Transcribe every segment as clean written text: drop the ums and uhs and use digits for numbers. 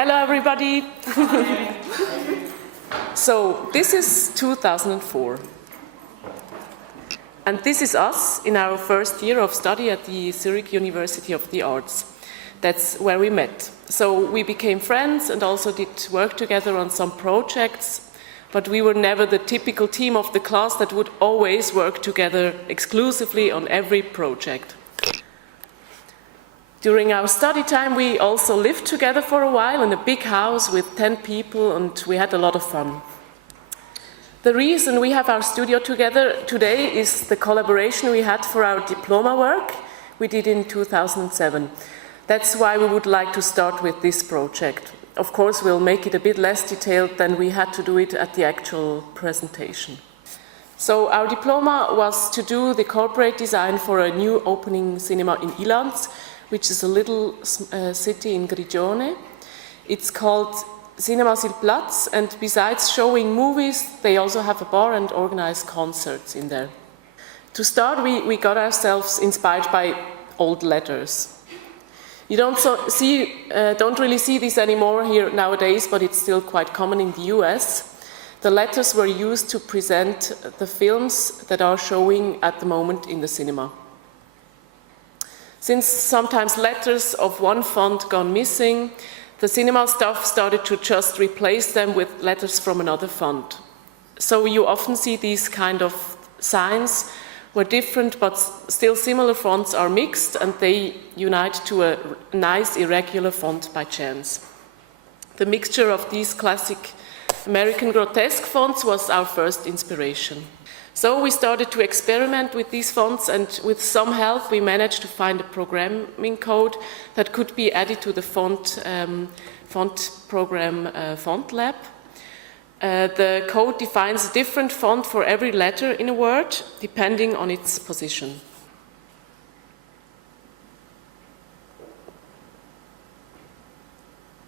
Hello, everybody. So, this is 2004. And this is us in our first year of study at the Zurich University of the Arts. That's where we met. So, we became friends and also did work together on some projects, but we were never the typical team of the class that would always work together exclusively on every project. During our study time, we also lived together for a while in a big house with 10 people, and we had a lot of fun. The reason we have our studio together today is the collaboration we had for our diploma work we did in 2007. That's why we would like to start with this project. Of course, we'll make it a bit less detailed than we had to do it at the actual presentation. So our diploma was to do the corporate design for a new opening cinema in Ilanz, which is a little city in Grigione. It's called Cinema sul Platz, and besides showing movies, they also have a bar and organize concerts in there. To start, we got ourselves inspired by old letters. You don't really see this anymore here nowadays, but it's still quite common in the US. The letters were used to present the films that are showing at the moment in the cinema. Since sometimes letters of one font gone missing, the cinema staff started to just replace them with letters from another font. So you often see these kind of signs where different but still similar fonts are mixed and they unite to a nice irregular font by chance. The mixture of these classic American grotesque fonts was our first inspiration. So we started to experiment with these fonts, and with some help we managed to find a programming code that could be added to the font program FontLab. The code defines a different font for every letter in a word, depending on its position.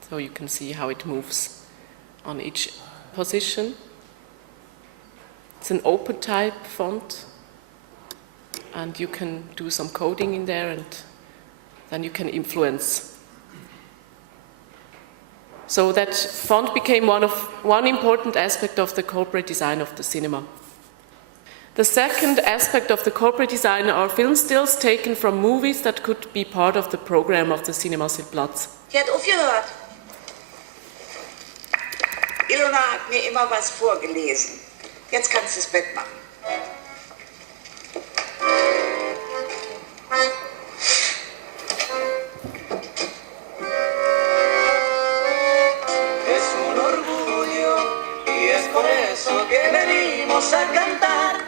So you can see how it moves on each position. It's an open type font, and you can do some coding in there, and then you can influence. So that font became one important aspect of the corporate design of the cinema. The second aspect of the corporate design are film stills taken from movies that could be part of the program of the Cinema sul Platz. Die hat aufgehört. Ilona hat mir immer was vorgelesen. Jetzt kannst du das Bett machen. Es un orgullo y es por eso que venimos a cantar.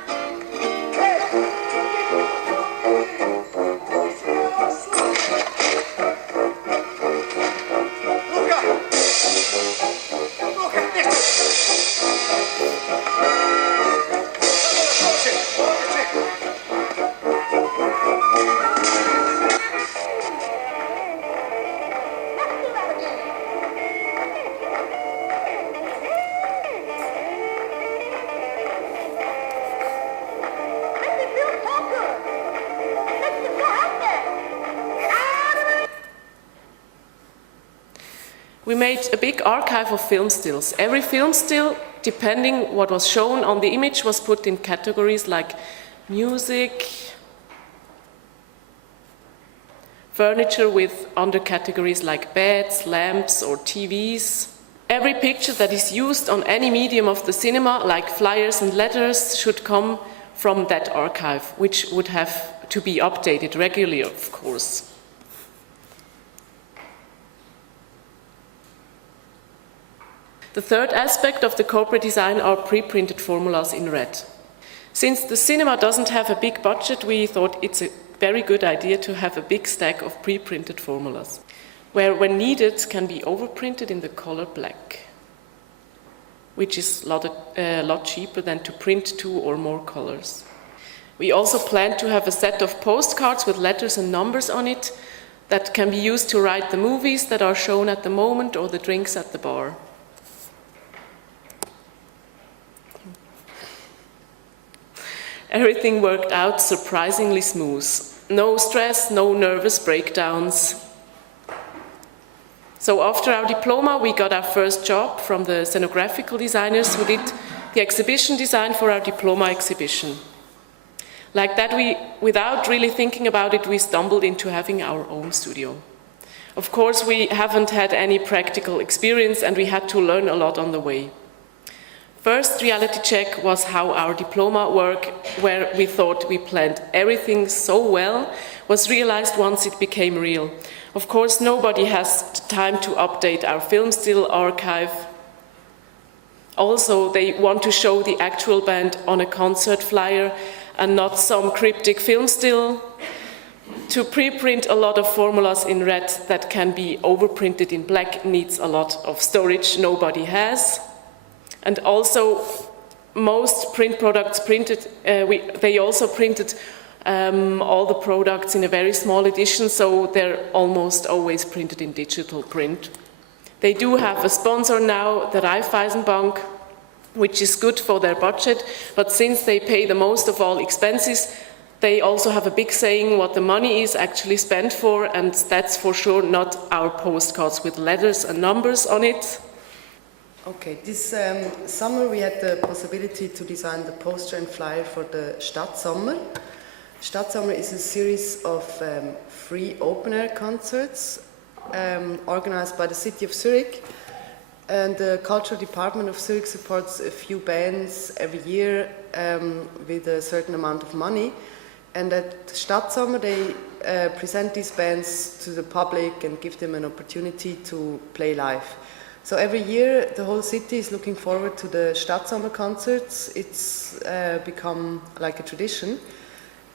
We made a big archive of film stills. Every film still, depending what was shown on the image, was put in categories like music, furniture with undercategories like beds, lamps, or TVs. Every picture that is used on any medium of the cinema, like flyers and letters, should come from that archive, which would have to be updated regularly, of course. The third aspect of the corporate design are pre-printed formulas in red. Since the cinema doesn't have a big budget, we thought it's a very good idea to have a big stack of pre-printed formulas, where when needed can be overprinted in the color black, which is a lot cheaper than to print 2 or more colors. We also plan to have a set of postcards with letters and numbers on it that can be used to write the movies that are shown at the moment or the drinks at the bar. Everything worked out surprisingly smooth. No stress, no nervous breakdowns. So after our diploma, we got our first job from the scenographical designers who did the exhibition design for our diploma exhibition. Like that, without really thinking about it, we stumbled into having our own studio. Of course, we haven't had any practical experience and we had to learn a lot on the way. First reality check was how our diploma work, where we thought we planned everything so well, was realized once it became real. Of course, nobody has time to update our film still archive. Also, they want to show the actual band on a concert flyer and not some cryptic film still. To preprint a lot of formulas in red that can be overprinted in black needs a lot of storage nobody has. And also, most print products printed, they also printed all the products in a very small edition, so they're almost always printed in digital print. They do have a sponsor now, the Raiffeisenbank, which is good for their budget, but since they pay the most of all expenses, they also have a big saying what the money is actually spent for, and that's for sure not our postcards with letters and numbers on it. Okay, this summer we had the possibility to design the poster and flyer for the Stadtsommer. Stadtsommer is a series of free open-air concerts organized by the city of Zurich, and the cultural department of Zurich supports a few bands every year with a certain amount of money. And at Stadtsommer they present these bands to the public and give them an opportunity to play live. So every year the whole city is looking forward to the Stadtsommer concerts. It's become like a tradition.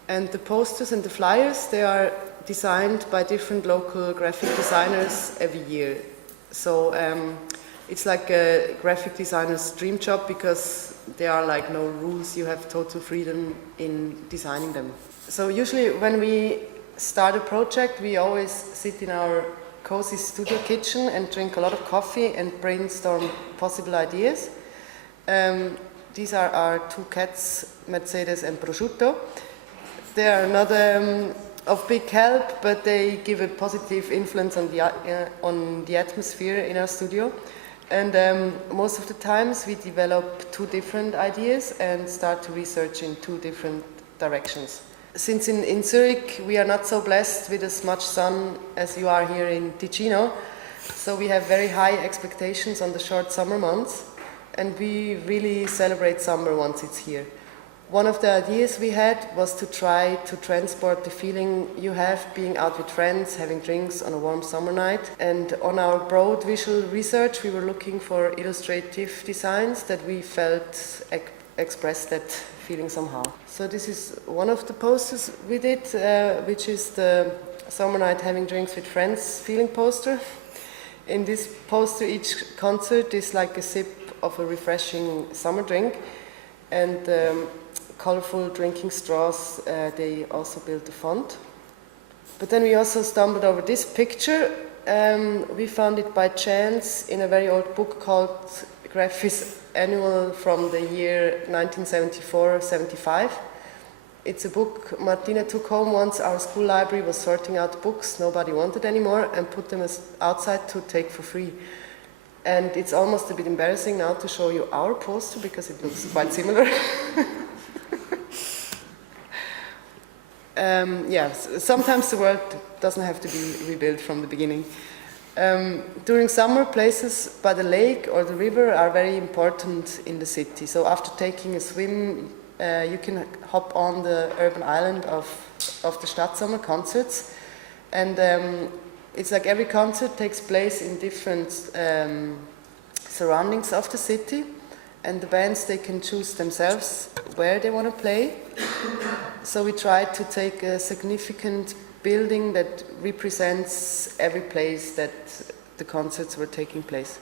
And the posters and the flyers, they are designed by different local graphic designers every year. So it's like a graphic designer's dream job because there are like no rules, you have total freedom in designing them. So usually when we start a project, we always sit in our cozy studio kitchen and drink a lot of coffee and brainstorm possible ideas. These are our two cats, Mercedes and Prosciutto. They are not of big help, but they give a positive influence on the atmosphere in our studio. And most of the times we develop two different ideas and start to research in two different directions. Since in Zurich we are not so blessed with as much sun as you are here in Ticino, so we have very high expectations on the short summer months, and we really celebrate summer once it's here. One of the ideas we had was to try to transport the feeling you have being out with friends, having drinks on a warm summer night. And on our broad visual research, we were looking for illustrative designs that we felt expressed that feeling somehow. So this is one of the posters we did, which is the Summer Night Having Drinks with Friends feeling poster. In this poster, each concert is like a sip of a refreshing summer drink. And colorful drinking straws, they also built the font. But then we also stumbled over this picture. We found it by chance in a very old book called Graphis Annual from the year 1974-75. It's a book Martina took home once. Our school library was sorting out books nobody wanted anymore and put them outside to take for free. And it's almost a bit embarrassing now to show you our poster because it looks quite similar. Sometimes the world doesn't have to be rebuilt from the beginning. During summer, places by the lake or the river are very important in the city. So after taking a swim, you can hop on the urban island of the Stadtsommer concerts. And it's like every concert takes place in different surroundings of the city, and the bands, they can choose themselves where they want to play. So we tried to take a significant building that represents every place that the concerts were taking place.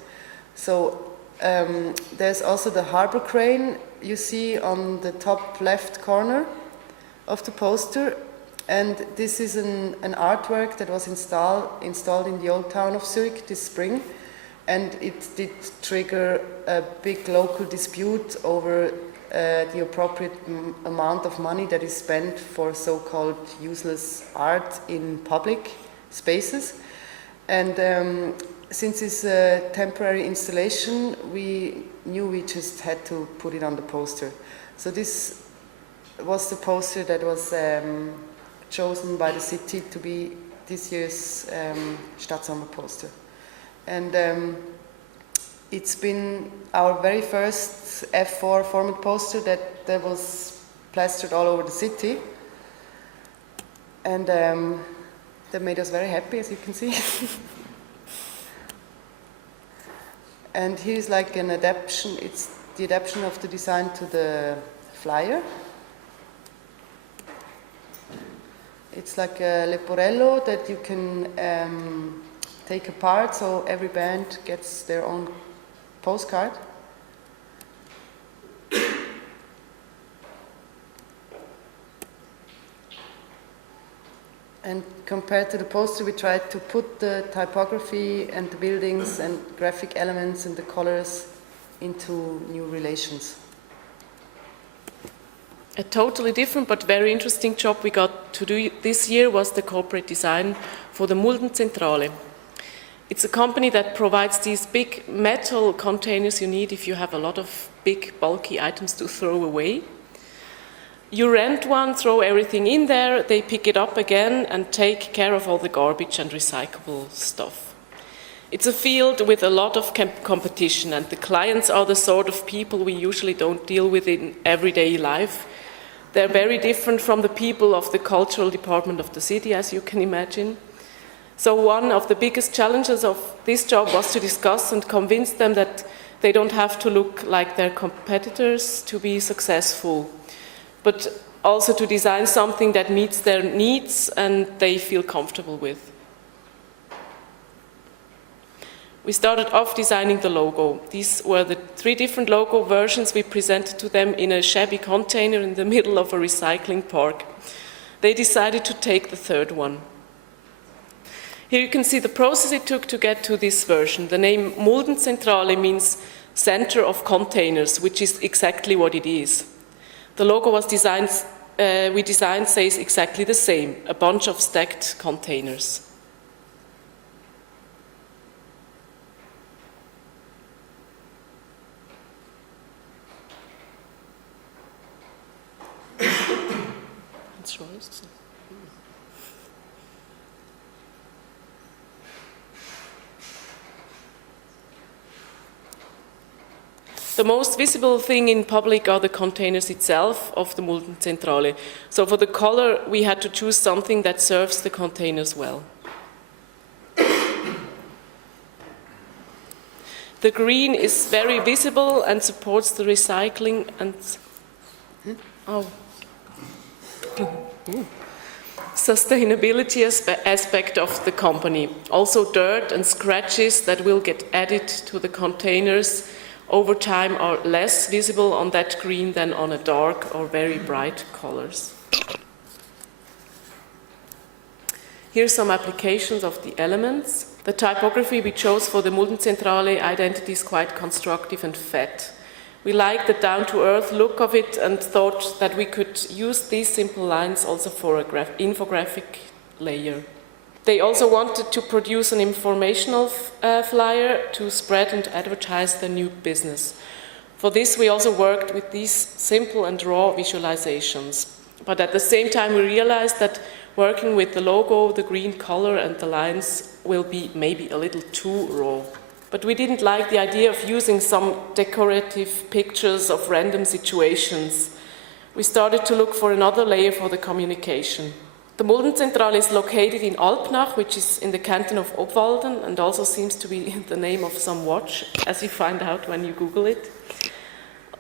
So there's also the harbor crane you see on the top left corner of the poster. And this is an artwork that was installed in the old town of Zurich this spring, and it did trigger a big local dispute over the appropriate amount of money that is spent for so-called useless art in public spaces. And since it's a temporary installation, we knew we just had to put it on the poster. So this was the poster that was chosen by the city to be this year's Stadtsommer poster. And it's been our very first F4 format poster that was plastered all over the city. And that made us very happy, as you can see. And here's like an adaptation, it's the adaptation of the design to the flyer. It's like a leporello that you can take apart, so every band gets their own postcard. And compared to the poster, we tried to put the typography and the buildings and graphic elements and the colors into new relations. A totally different but very interesting job we got to do this year was the corporate design for the Muldenzentrale. It's a company that provides these big metal containers you need if you have a lot of big bulky items to throw away. You rent one, throw everything in there, they pick it up again and take care of all the garbage and recyclable stuff. It's a field with a lot of competition, and the clients are the sort of people we usually don't deal with in everyday life. They're very different from the people of the cultural department of the city, as you can imagine. So one of the biggest challenges of this job was to discuss and convince them that they don't have to look like their competitors to be successful, but also to design something that meets their needs and they feel comfortable with. We started off designing the logo. These were the 3 different logo versions we presented to them in a shabby container in the middle of a recycling park. They decided to take the 3rd one. Here you can see the process it took to get to this version. The name Muldenzentrale means center of containers, which is exactly what it is. The logo was we designed says exactly the same, a bunch of stacked containers. The most visible thing in public are the containers itself of the Muldenzentrale. So for the color, we had to choose something that serves the containers well. The green is very visible and supports the recycling and sustainability aspect of the company. Also dirt and scratches that will get added to the containers over time are less visible on that green than on a dark or very bright colors. Here are some applications of the elements. The typography we chose for the Muldenzentrale identity is quite constructive and fat. We liked the down-to-earth look of it and thought that we could use these simple lines also for an infographic layer. They also wanted to produce an informational flyer to spread and advertise their new business. For this, we also worked with these simple and raw visualizations. But at the same time, we realized that working with the logo, the green color, and the lines will be maybe a little too raw. But we didn't like the idea of using some decorative pictures of random situations. We started to look for another layer for the communication. The Muldenzentrale is located in Alpnach, which is in the canton of Obwalden, and also seems to be the name of some watch, as you find out when you Google it.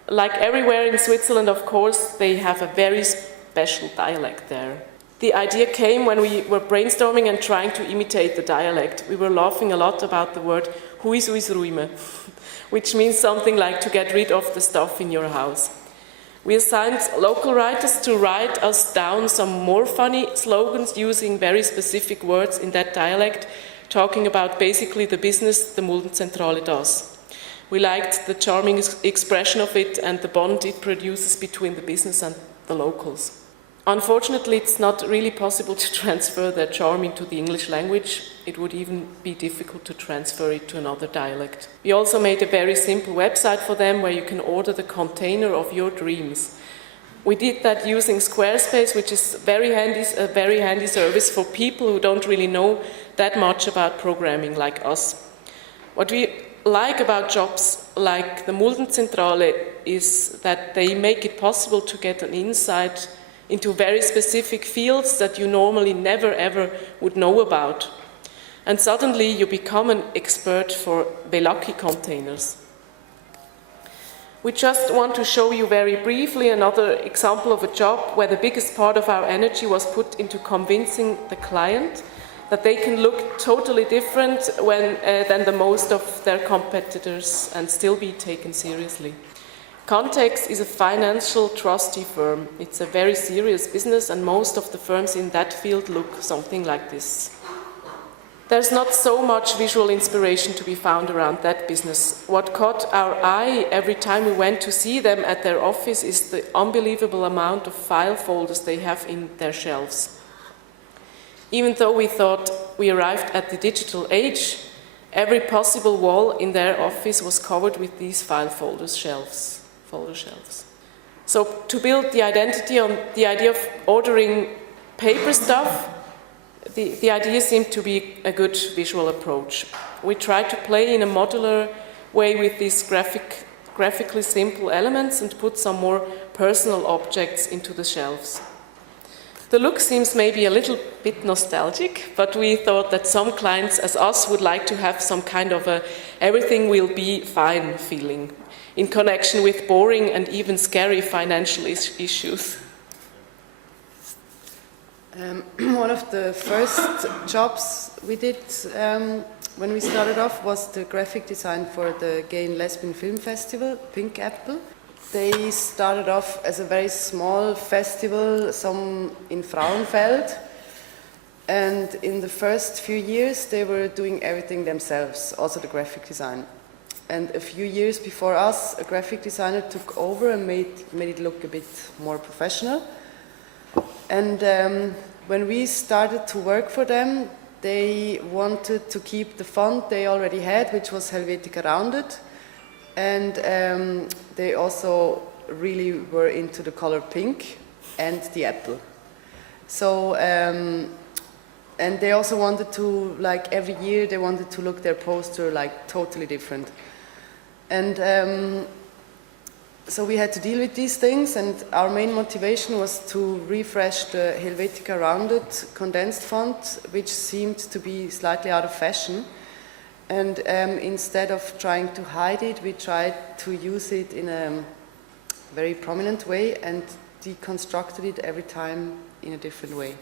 Like everywhere in Switzerland, of course, they have a very special dialect there. The idea came when we were brainstorming and trying to imitate the dialect. We were laughing a lot about the word huisuisruime, which means something like to get rid of the stuff in your house. We assigned local writers to write us down some more funny slogans using very specific words in that dialect, talking about basically the business the Muldenzentrale does. We liked the charming expression of it and the bond it produces between the business and the locals. Unfortunately, it's not really possible to transfer their charm into the English language. It would even be difficult to transfer it to another dialect. We also made a very simple website for them where you can order the container of your dreams. We did that using Squarespace, which is a very handy service for people who don't really know that much about programming like us. What we like about jobs like the Muldenzentrale is that they make it possible to get an insight into very specific fields that you normally never ever would know about. And suddenly you become an expert for Velaki containers. We just want to show you very briefly another example of a job where the biggest part of our energy was put into convincing the client that they can look totally different than the most of their competitors and still be taken seriously. Context is a financial trustee firm. It's a very serious business, and most of the firms in that field look something like this. There's not so much visual inspiration to be found around that business. What caught our eye every time we went to see them at their office is the unbelievable amount of file folders they have in their shelves. Even though we thought we arrived at the digital age, every possible wall in their office was covered with these file folder shelves. So to build the identity on the idea of ordering paper stuff, the idea seemed to be a good visual approach. We tried to play in a modular way with these graphically simple elements and put some more personal objects into the shelves. The look seems maybe a little bit nostalgic, but we thought that some clients as us would like to have some kind of a everything will be fine feeling in connection with boring and even scary financial issues. One of the first jobs we did when we started off was the graphic design for the Gay and Lesbian Film Festival, Pink Apple. They started off as a very small festival, some in Frauenfeld, and in the first few years they were doing everything themselves, also the graphic design. And a few years before us, a graphic designer took over and made it look a bit more professional. And when we started to work for them, they wanted to keep the font they already had, which was Helvetica Rounded. And they also really were into the color pink and the apple. So, and they also wanted to, like every year, they wanted to look their poster like totally different. And so we had to deal with these things, and our main motivation was to refresh the Helvetica Rounded condensed font, which seemed to be slightly out of fashion. And instead of trying to hide it, we tried to use it in a very prominent way and deconstructed it every time in a different way.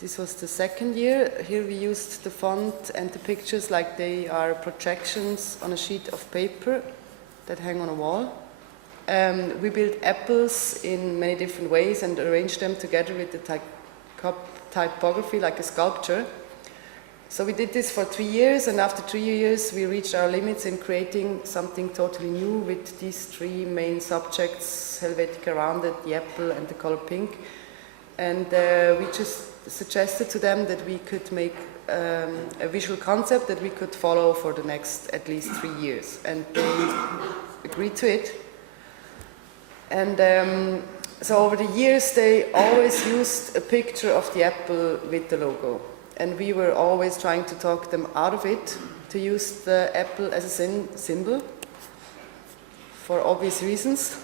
This was the second year. Here we used the font and the pictures like they are projections on a sheet of paper that hang on a wall. We built apples in many different ways and arranged them together with the typography like a sculpture. So we did this for 3 years, and after 3 years we reached our limits in creating something totally new with these three main subjects, Helvetica Rounded, the apple and the color pink. And we just suggested to them that we could make a visual concept that we could follow for the next at least 3 years. And they agreed to it. And so over the years they always used a picture of the apple with the logo. And we were always trying to talk them out of it, to use the apple as a symbol, for obvious reasons.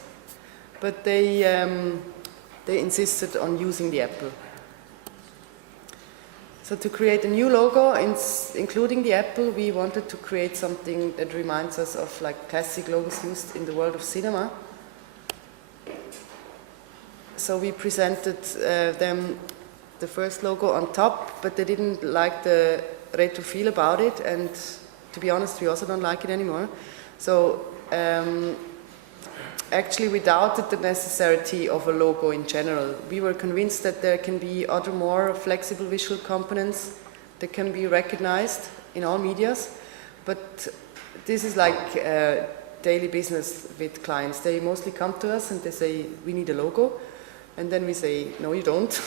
But they insisted on using the apple. So to create a new logo, including the apple, we wanted to create something that reminds us of like classic logos used in the world of cinema. So we presented them the first logo on top, but they didn't like the retro feel about it, and to be honest, we also don't like it anymore. So actually we doubted the necessity of a logo in general. We were convinced that there can be other more flexible visual components that can be recognized in all medias, but this is like daily business with clients. They mostly come to us and they say, we need a logo. And then we say, no, you don't.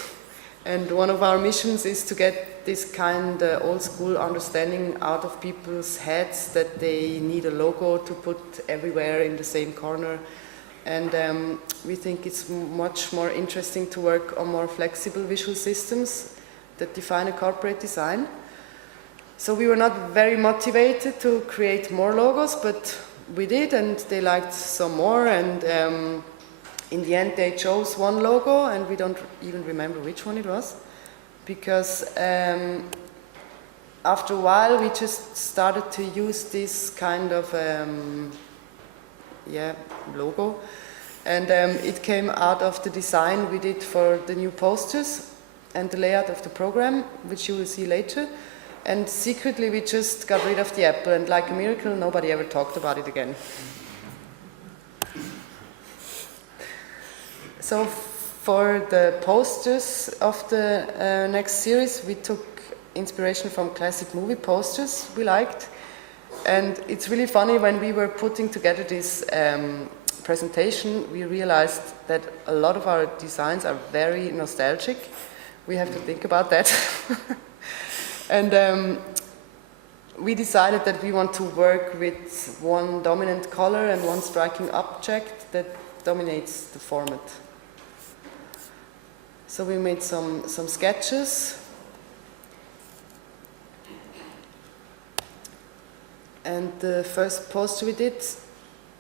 And one of our missions is to get this kind of old school understanding out of people's heads that they need a logo to put everywhere in the same corner. And we think it's much more interesting to work on more flexible visual systems that define a corporate design. So we were not very motivated to create more logos, but we did, and they liked some more. And in the end, they chose one logo, and we don't even remember which one it was, because after a while, we just started to use this kind of logo, and it came out of the design we did for the new posters and the layout of the program, which you will see later. And secretly, we just got rid of the apple, and like a miracle, nobody ever talked about it again. So for the posters of the next series, we took inspiration from classic movie posters we liked. And it's really funny, when we were putting together this presentation, we realized that a lot of our designs are very nostalgic. We have to think about that. And we decided that we want to work with one dominant color and one striking object that dominates the format. So we made some sketches. And the first poster we did,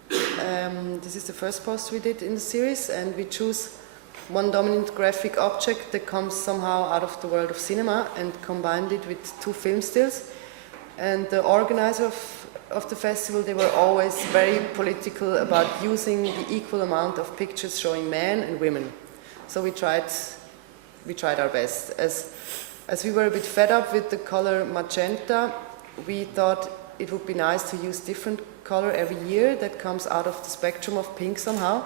this is the first poster we did in the series, and we choose one dominant graphic object that comes somehow out of the world of cinema and combined it with two film stills. And the organizer of the festival, they were always very political about using the equal amount of pictures showing men and women. So we tried our best. As we were a bit fed up with the color magenta, we thought it would be nice to use different color every year that comes out of the spectrum of pink somehow,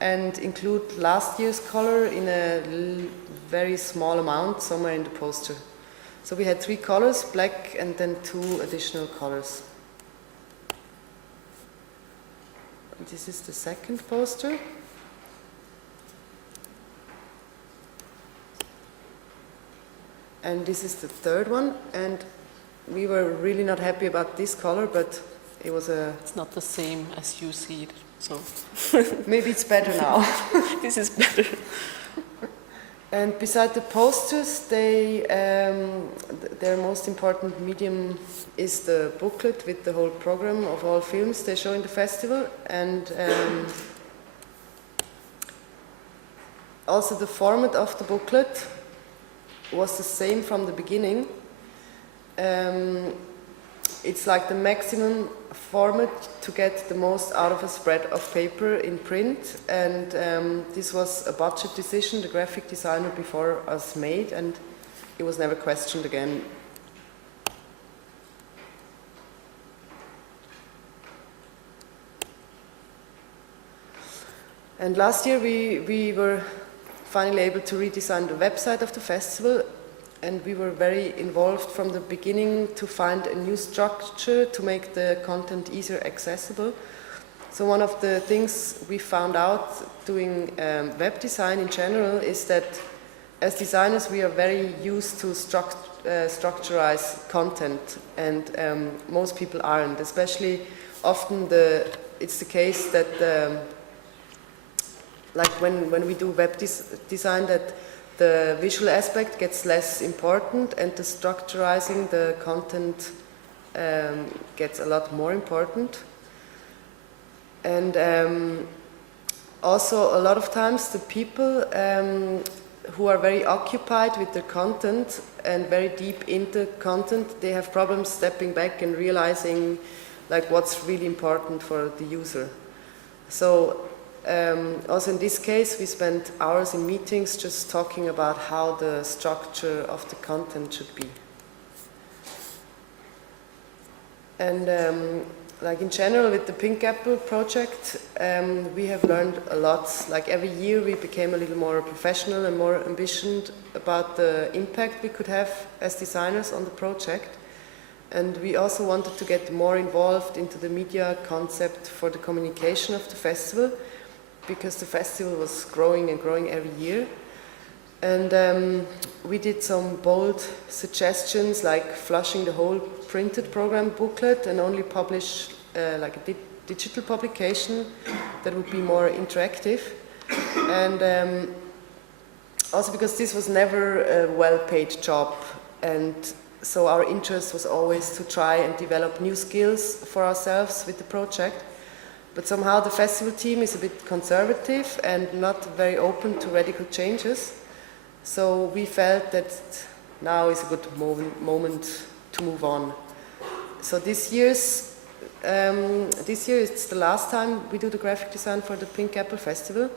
and include last year's color in a very small amount somewhere in the poster. So we had 3 colors, black and then 2 additional colors. This is the second poster. And this is the third one, and we were really not happy about this color, but it was It's not the same as you see it, so... Maybe it's better now. This is better. And beside the posters, their most important medium is the booklet with the whole program of all films they show in the festival. And also the format of the booklet was the same from the beginning. It's like the maximum format to get the most out of a spread of paper in print, and this was a budget decision the graphic designer before us made, and it was never questioned again. And last year we were finally able to redesign the website of the festival, and we were very involved from the beginning to find a new structure to make the content easier accessible. So one of the things we found out doing web design in general is that as designers we are very used to structurize content, and most people aren't. Especially often it's the case that like when we do web design, that the visual aspect gets less important and the structurizing the content gets a lot more important. And also a lot of times the people who are very occupied with their content and very deep into content, they have problems stepping back and realizing like what's really important for the user. So also in this case, we spent hours in meetings just talking about how the structure of the content should be. And like in general with the Pink Apple project, we have learned a lot. Like every year we became a little more professional and more ambitious about the impact we could have as designers on the project. And we also wanted to get more involved into the media concept for the communication of the festival. because the festival was growing and growing every year. And we did some bold suggestions, like flushing the whole printed program booklet and only publish like a digital publication that would be more interactive. And also because this was never a well-paid job, and so our interest was always to try and develop new skills for ourselves with the project. But somehow the festival team is a bit conservative and not very open to radical changes. So we felt that now is a good moment to move on. So this year it's the last time we do the graphic design for the Pink Apple Festival.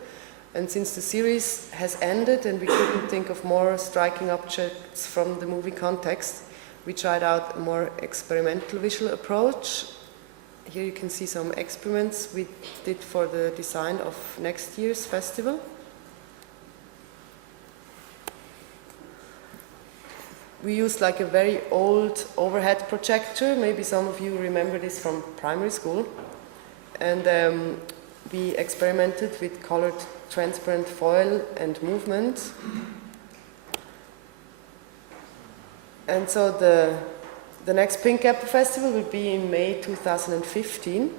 And since the series has ended and we couldn't think of more striking objects from the movie context, we tried out a more experimental visual approach. Here you can see some experiments we did for the design of next year's festival. We used like a very old overhead projector. Maybe some of you remember this from primary school. And we experimented with colored transparent foil and movement. And so the next Pink Apple Festival will be in May 2015.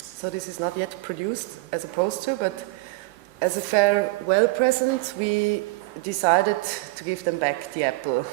So this is not yet produced as a poster, but as a farewell present, we decided to give them back the apple.